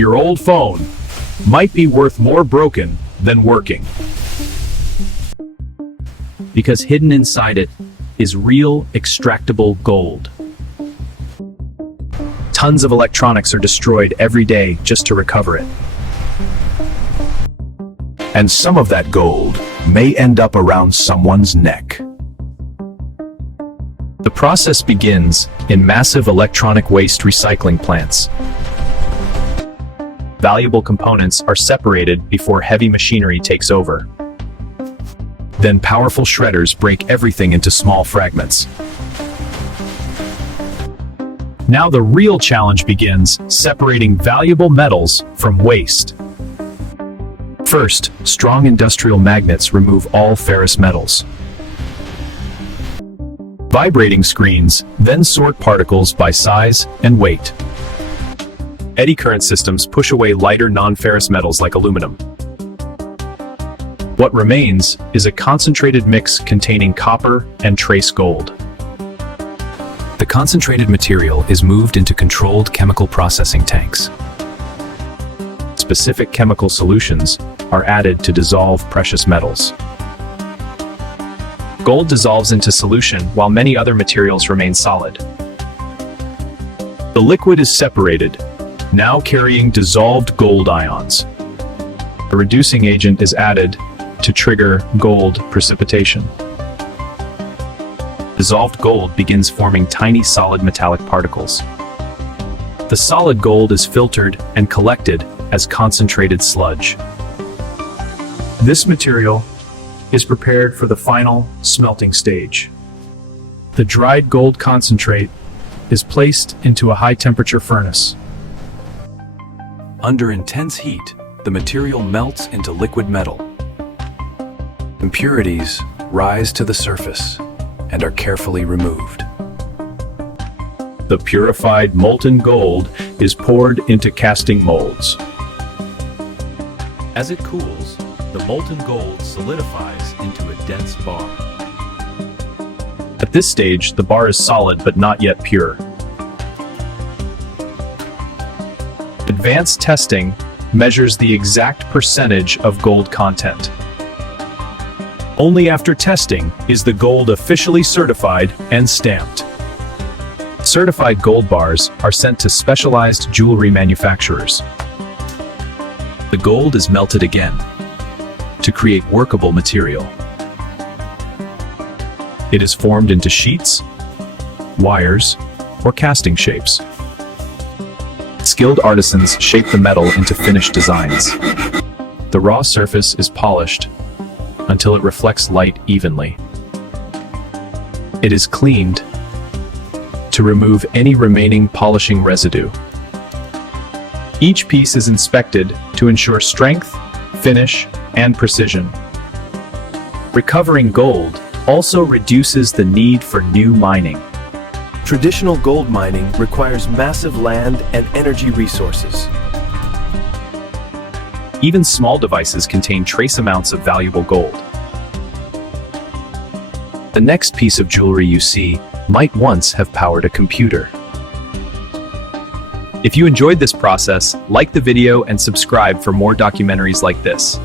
Your old phone might be worth more broken than working. Because hidden inside it is real extractable gold. Tons of electronics are destroyed every day just to recover it. And some of that gold may end up around someone's neck. The process begins in massive electronic waste recycling plants. Valuable components are separated before heavy machinery takes over. Then powerful shredders break everything into small fragments. Now the real challenge begins, separating valuable metals from waste. First, strong industrial magnets remove all ferrous metals. Vibrating screens then sort particles by size and weight. Eddy current systems push away lighter non-ferrous metals like aluminum. What remains is a concentrated mix containing copper and trace gold. The concentrated material is moved into controlled chemical processing tanks. Specific chemical solutions are added to dissolve precious metals. Gold dissolves into solution while many other materials remain solid. The liquid is separated, now carrying dissolved gold ions. A reducing agent is added to trigger gold precipitation. Dissolved gold begins forming tiny solid metallic particles. The solid gold is filtered and collected as concentrated sludge. This material is prepared for the final smelting stage. The dried gold concentrate is placed into a high-temperature furnace. Under intense heat, the material melts into liquid metal. Impurities rise to the surface and are carefully removed. The purified molten gold is poured into casting molds. As it cools, the molten gold solidifies into a dense bar. At this stage, the bar is solid but not yet pure. Advanced testing measures the exact percentage of gold content. Only after testing is the gold officially certified and stamped. Certified gold bars are sent to specialized jewelry manufacturers. The gold is melted again to create workable material. It is formed into sheets, wires, or casting shapes. Skilled artisans shape the metal into finished designs. The raw surface is polished until it reflects light evenly. It is cleaned to remove any remaining polishing residue. Each piece is inspected to ensure strength, finish, and precision. Recovering gold also reduces the need for new mining. Traditional gold mining requires massive land and energy resources. Even small devices contain trace amounts of valuable gold. The next piece of jewelry you see might once have powered a computer. If you enjoyed this process, like the video and subscribe for more documentaries like this.